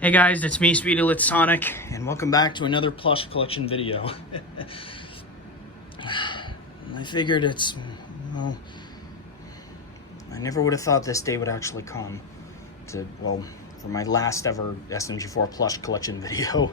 Hey guys, it's me, Speedy Lit Sonic, and welcome back to another plush collection video. I figured well, I never would have thought this day would actually come for my last ever SMG4 plush collection video.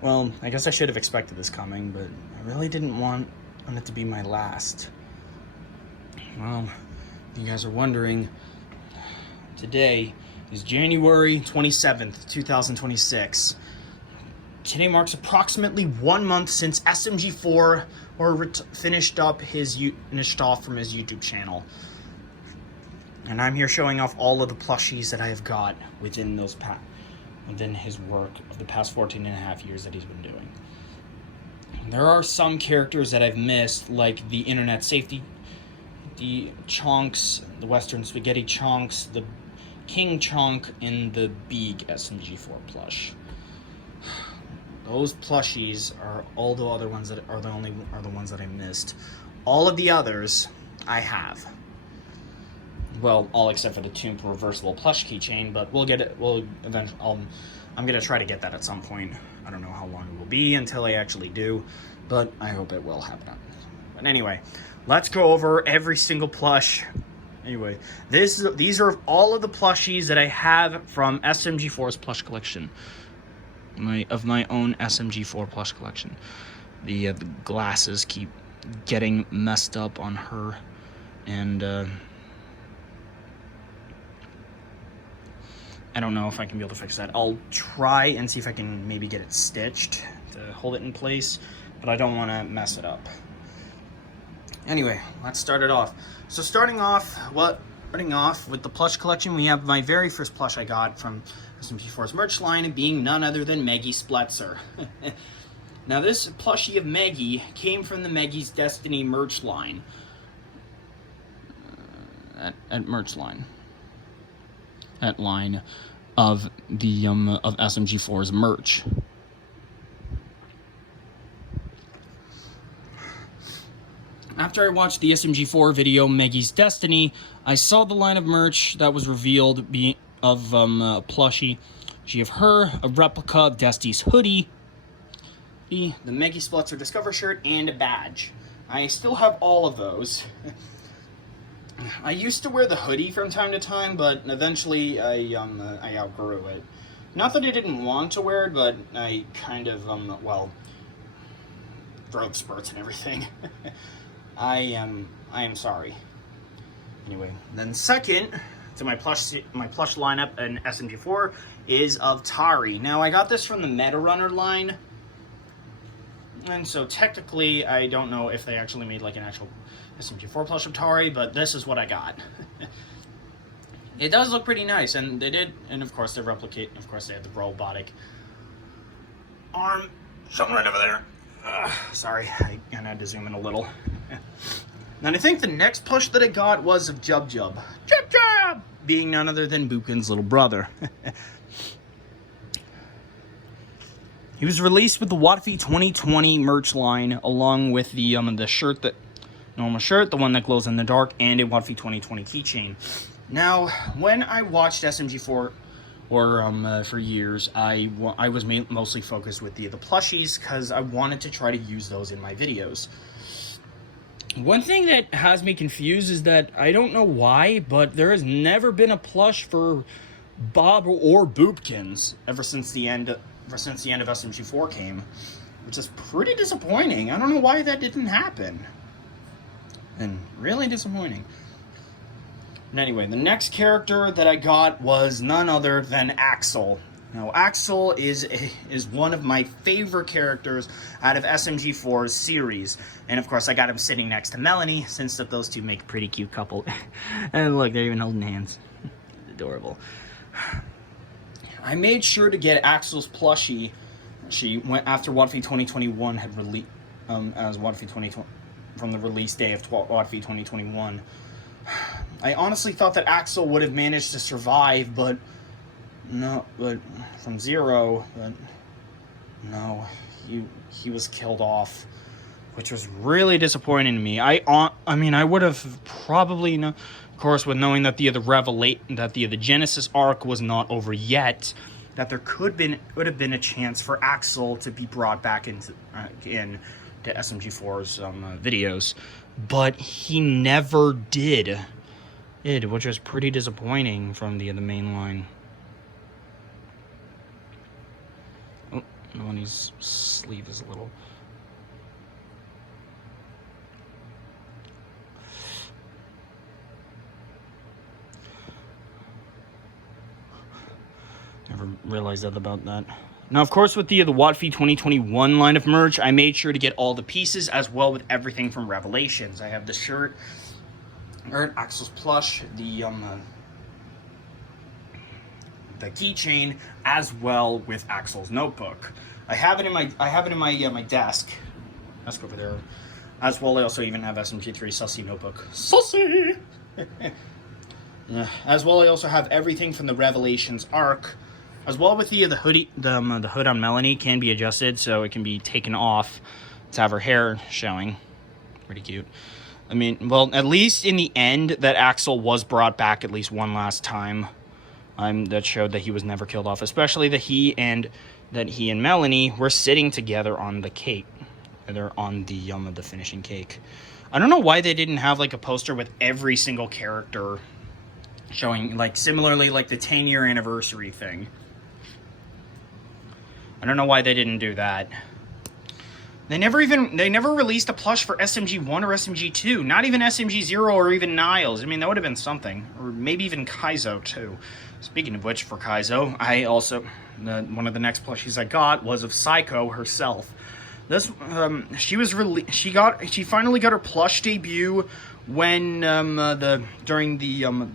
Well, I guess I should have expected this coming, but I really didn't want it to be my last. Well, if you guys are wondering, today is January 27th, 2026. Today marks approximately 1 month since SMG4 finished off from his YouTube channel. And I'm here showing off all of the plushies that I have got within his work of the past 14 and a half years that he's been doing. There are some characters that I've missed, like the Internet Safety, the Chonks, the Western Spaghetti Chonks, the King Chonk, and the Big SMG4 plush. Those plushies are all the other ones that are the ones that I missed. All of the others I have. Well, all except for the Tomb reversible plush keychain, but we'll get it. We'll eventually. I'm gonna try to get that at some point. I don't know how long it will be until I actually do, but I hope it will happen. But anyway, let's go over every single plush. Anyway, these are all of the plushies that I have from SMG4's plush collection. Of my own SMG4 plush collection. The glasses keep getting messed up on her, and I don't know if I can be able to fix that. I'll try and see if I can maybe get it stitched to hold it in place, but I don't want to mess it up. Anyway, let's start it off. So starting off with the plush collection, we have my very first plush I got from SMG4's merch line, being none other than Maggie Spletzer. Now this plushie of Maggie came from the Maggie's Destiny merch line. At merch line. That line of the of SMG4's merch. After I watched the SMG4 video, Maggie's Destiny, I saw the line of merch that was revealed of plushie. You have her, a replica of Destiny's hoodie, the Maggie Spletzer Discover shirt, and a badge. I still have all of those. I used to wear the hoodie from time to time, but eventually I outgrew it. Not that I didn't want to wear it, but I kind of, growth spurts and everything. I am sorry. Anyway, then second to my plush lineup in SMG4 is of Tari. Now I got this from the Meta Runner line, and so technically I don't know if they actually made like an actual SMG4 plush of Tari, but this is what I got. It does look pretty nice, and they did, and of course they replicate. Of course they have the robotic arm, something right over there. Sorry, I had to zoom in a little. And I think the next plush that I got was of Jub Jub. Jub Jub! Being none other than Bukin's little brother. He was released with the Watfi 2020 merch line, along with the shirt, normal shirt, the one that glows in the dark, and a Watfi 2020 keychain. Now, when I watched SMG4 for years, I was mostly focused with the plushies because I wanted to try to use those in my videos. One thing that has me confused is that I don't know why, but there has never been a plush for Bob or Boopkins ever since the end of SMG4 came, which is pretty disappointing. I don't know why that didn't happen, and really disappointing. And anyway, the next character that I got was none other than Axel. Now, Axel is one of my favorite characters out of SMG4's series. And of course, I got him sitting next to Melanie, since those two make a pretty cute couple. And look, they're even holding hands. Adorable. I made sure to get Axel's plushie. She went after Watfi 2021 had released, as Watfi 2020, from the release day of Watfi 2021. I honestly thought that Axel would have managed to survive, but from zero, but no, he was killed off, which was really disappointing to me. I mean, I would have probably, of course, with knowing that the Genesis arc was not over yet, that there would have been a chance for Axel to be brought back into to SMG4's videos, but he never did, which was pretty disappointing from the main line. Oh, Melanie's sleeve is a little... Never realized that about that. Now, of course, with the WotFi 2021 line of merch, I made sure to get all the pieces as well with everything from Revelations. I have the shirt, or Axel's plush, the keychain, as well with Axel's notebook. I have it in my my desk over there. As well, I also even have SMG3 Sussy notebook. Sussy. Yeah. As well, I also have everything from the Revelations arc. As well with the hoodie, the hood on Melanie can be adjusted, so it can be taken off to have her hair showing. Pretty cute. I mean, well, at least in the end, that Axel was brought back at least one last time. That showed that he was never killed off, especially that he and Melanie were sitting together on the cake. They're on the finishing cake. I don't know why they didn't have like a poster with every single character showing, like, similarly like the 10-year anniversary thing. I don't know why they didn't do that. They never released a plush for SMG1 or SMG2. Not even SMG0 or even Niles. I mean, that would have been something. Or maybe even Kaizo, too. Speaking of which, for Kaizo, I also... one of the next plushies I got was of Psycho herself. This, she finally got her plush debut when, during the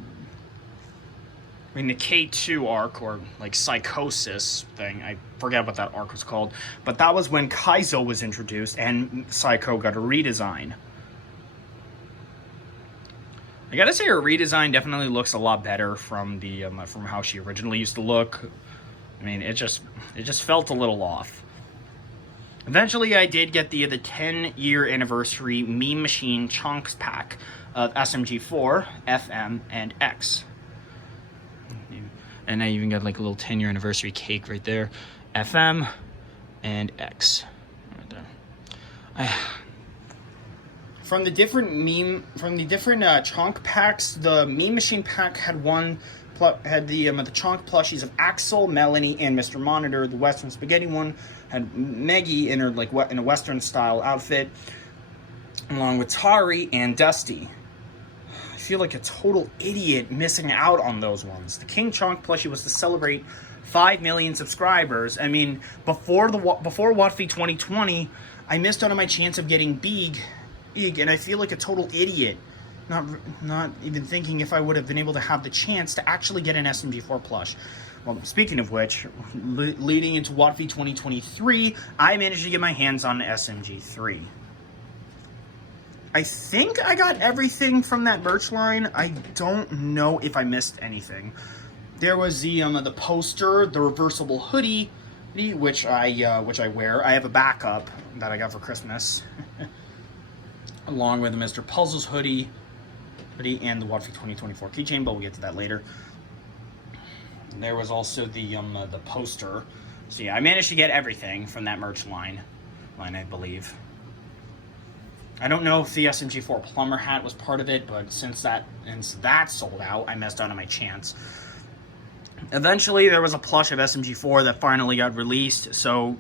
K2 arc, or like Psychosis thing. I forget what that arc was called, but that was when Kaizo was introduced and Psycho got a redesign. I gotta say, her redesign definitely looks a lot better from the from how she originally used to look. I mean, it just felt a little off. Eventually, I did get the 10-year anniversary Meme Machine Chunks pack of SMG4, FM, and X. And I even got like a little 10-year anniversary cake right there. FM and X. Right there. From the different chonk packs, the Meme Machine pack had the chonk plushies of Axel, Melanie, and Mr. Monitor. The Western Spaghetti one had Meggie in her in a Western style outfit, along with Tari and Dusty. I feel like a total idiot missing out on those ones. The King Chonk plushie was to celebrate 5 million subscribers. I mean, before WotFi 2020, I missed out on my chance of getting Big, and I feel like a total idiot. Not even thinking if I would have been able to have the chance to actually get an SMG4 plush. Well, speaking of which, leading into WotFi 2023, I managed to get my hands on SMG3. I think I got everything from that merch line. I don't know if I missed anything. There was the poster, the reversible hoodie, which I wear. I have a backup that I got for Christmas, along with the Mr. Puzzles hoodie and the WotFi 2024 keychain, but we'll get to that later. There was also the poster. So yeah, I managed to get everything from that merch line, I believe. I don't know if the SMG4 plumber hat was part of it, but since that sold out, I missed out on my chance. Eventually, there was a plush of SMG4 that finally got released, so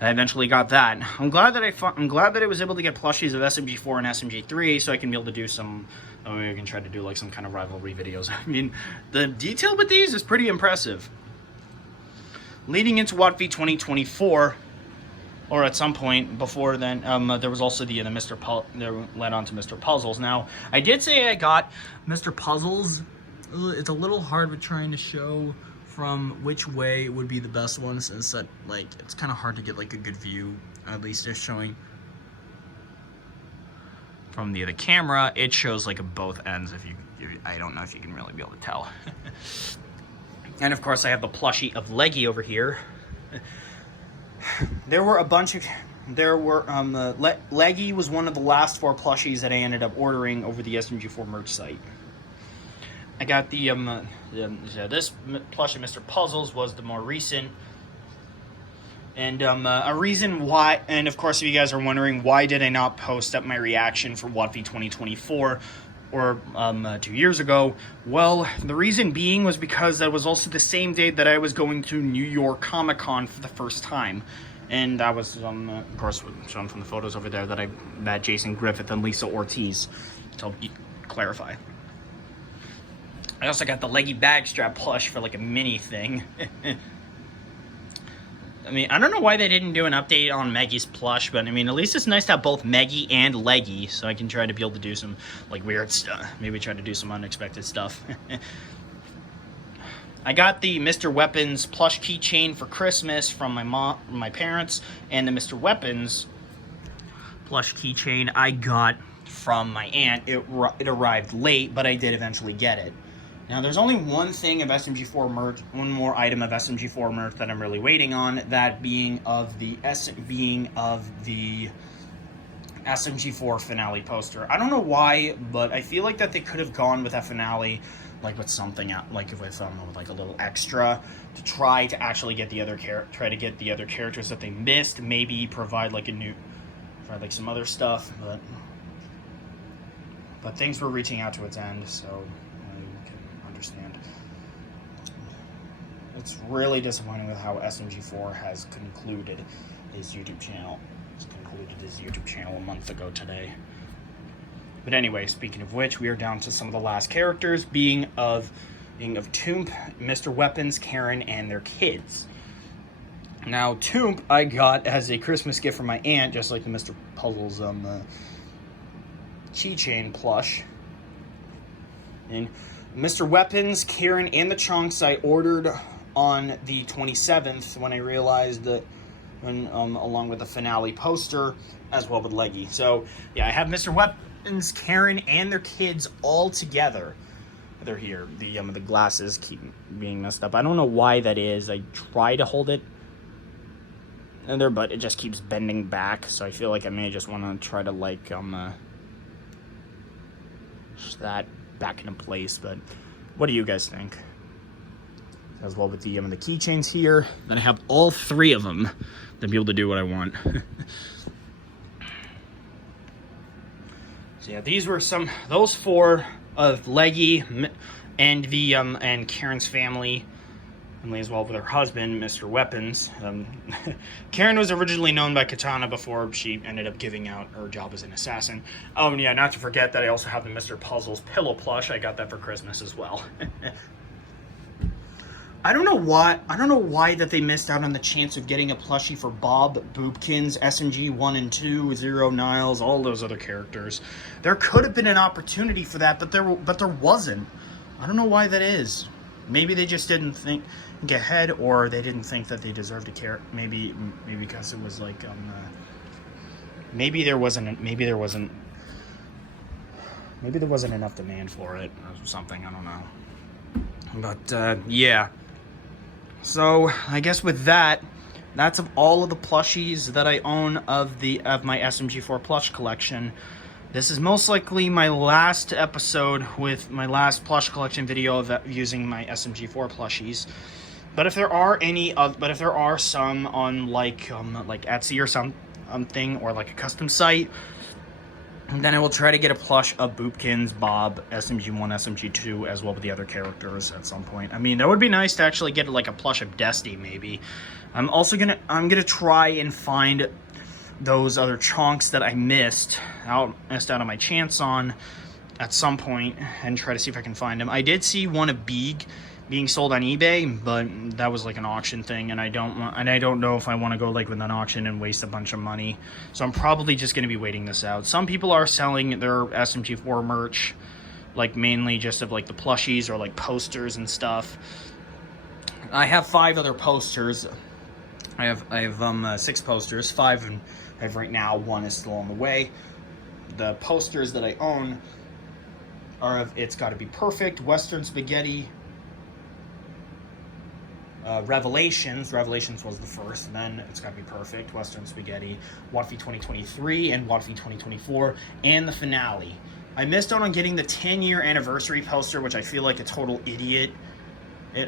I eventually got that. I'm glad that I was able to get plushies of SMG4 and SMG3, so I can be able to do some. I can try to do like some kind of rivalry videos. I mean, the detail with these is pretty impressive. Leading into WotFi 2024. Or at some point before then, there was also the there led on to Mr. Puzzles. Now, I did say I got Mr. Puzzles. It's a little hard with trying to show from which way would be the best one, since that, like, it's kind of hard to get like a good view. At least just showing from the camera, it shows like both ends. I don't know if you can really be able to tell. And of course, I have the plushie of Leggy over here. Leggy was one of the last 4 plushies that I ended up ordering over the SMG4 merch site. I got this plush of Mr. Puzzles was the more recent. And a reason why, and of course, if you guys are wondering, why did I not post up my reaction for WotV 2024 or 2 years ago? Well, the reason being was because that was also the same day that I was going to New York Comic Con for the first time. And that was, of course, shown from the photos over there, that I met Jason Griffith and Lisa Ortiz, to clarify. I also got the leggy bag strap plush for like a mini thing. I mean, I don't know why they didn't do an update on Maggie's plush, but I mean, at least it's nice to have both Maggie and Leggy, so I can try to be able to do some, like, weird stuff. Maybe try to do some unexpected stuff. I got the Mr. Weapons plush keychain for Christmas from my parents, and the Mr. Weapons plush keychain I got from my aunt. It arrived late, but I did eventually get it. Now, there's only one thing of SMG4 merch, one more item of SMG4 merch that I'm really waiting on, that being of the SMG4 finale poster. I don't know why, but I feel like that they could have gone with that finale, like with something, like with like a little extra, to try to actually get the other characters that they missed. Maybe provide like like some other stuff, but things were reaching out to its end, so understand. It's really disappointing with how SMG4 has concluded his YouTube channel. It's concluded his YouTube channel a month ago today. But anyway, speaking of which, we are down to some of the last characters, being of Toomp, Mr. Weapons, Karen, and their kids. Now, Toomp I got as a Christmas gift from my aunt, just like the Mr. Puzzles keychain plush. And Mr. Weapons, Karen, and the chunks I ordered on the 27th when I realized that, along with the finale poster, as well with Leggy. So, yeah, I have Mr. Weapons, Karen, and their kids all together. They're here. The glasses keep being messed up. I don't know why that is. I try to hold it in there, but it just keeps bending back. So I feel like I may just want to try to, like, that back into place. But what do you guys think? As well with the keychains here, then I have all three of them to be able to do what I want. So yeah, these were those four of Leggy and the and Karen's family as well with her husband, Mr. Weapons. Karen was originally known by Katana before she ended up giving out her job as an assassin. Oh, and yeah, not to forget that I also have the Mr. Puzzles pillow plush. I got that for Christmas as well. I don't know why that they missed out on the chance of getting a plushie for Bob, Boobkins, SMG 1 and 2, Zero Niles, all those other characters. There could have been an opportunity for that, but there wasn't. I don't know why that is. Maybe they just didn't think ahead, or they didn't think that they deserved a care. Maybe because it was like maybe there wasn't enough demand for it or something. I don't know. But yeah. So I guess with that, that's of all of the plushies that I own of my SMG4 Plush Collection. This is most likely my last episode with my last plush collection video of using my SMG4 plushies. But if there are some on like Etsy or something, or like a custom site, then I will try to get a plush of Boopkins, Bob, SMG1, SMG2, as well with the other characters at some point. I mean, that would be nice to actually get like a plush of Dusty, maybe. I'm gonna try and find those other chunks that I missed out on my chance on at some point, and try to see if I can find them. I did see one of Beeg being sold on eBay, but that was like an auction thing, and I don't know if I want to go like with an auction and waste a bunch of money. So I'm probably just going to be waiting this out. Some people are selling their SMG4 merch, like mainly just of like the plushies or like posters and stuff. I have 5 other posters. I have 6 posters. 5 I have right now. 1 is still on the way. The posters that I own are of It's Gotta Be Perfect, Western Spaghetti, Revelations was the first, then It's Gotta Be Perfect, Western Spaghetti, WotV 2023, and WotV 2024, and the finale. I missed out on getting the 10-year anniversary poster, which I feel like a total idiot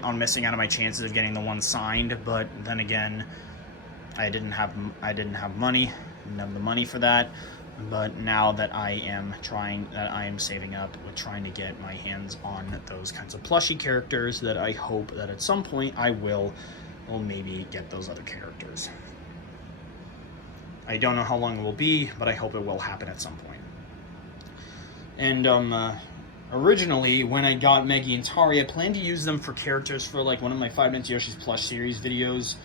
on missing out on my chances of getting the one signed. But then again, I didn't have money, didn't have the money for that. But now that I am saving up with trying to get my hands on those kinds of plushie characters, that I hope that at some point I will maybe get those other characters. I don't know how long it will be, but I hope it will happen at some point. And originally, when I got Meggy and Tari, I planned to use them for characters for like one of my Five Nights at Yoshi's Plush series videos.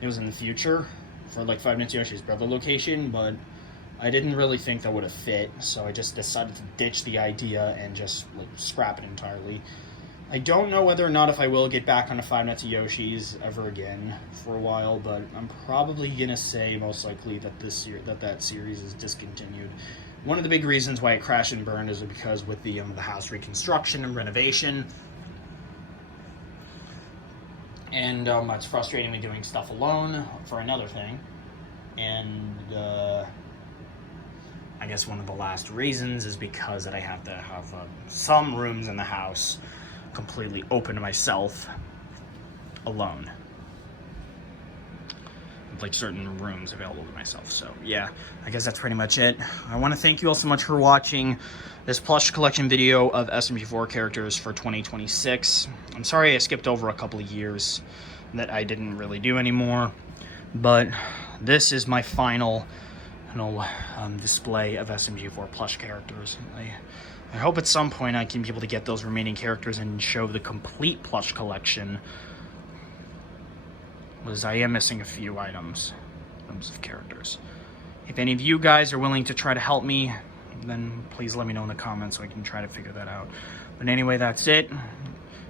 It was in the future for like Five Nights at Yoshi's Brother location, but I didn't really think that would have fit, so I just decided to ditch the idea and just like scrap it entirely. I don't know whether or not if I will get back on a Five Nights at Yoshi's ever again for a while, but I'm probably gonna say most likely that that series is discontinued. One of the big reasons why it crashed and burned is because with the house reconstruction and renovation, and it's frustrating me doing stuff alone for another thing, and I guess one of the last reasons is because that I have to have some rooms in the house completely open to myself alone, like certain rooms available to myself. So yeah, I guess that's pretty much it. I want to thank you all so much for watching this plush collection video of SMG4 characters for 2026. I'm sorry I skipped over a couple of years that I didn't really do anymore, but this is my final display of SMG4 plush characters. I hope at some point I can be able to get those remaining characters and show the complete plush collection, because I am missing a few items of characters. If any of you guys are willing to try to help me, then please let me know in the comments so I can try to figure that out. But anyway, that's it.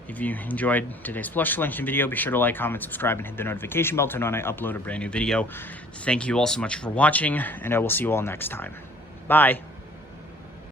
If you enjoyed today's plush collection video, be sure to like, comment, subscribe, and hit the notification bell to know when I upload a brand new video. Thank you all so much for watching, and I will see you all next time. Bye!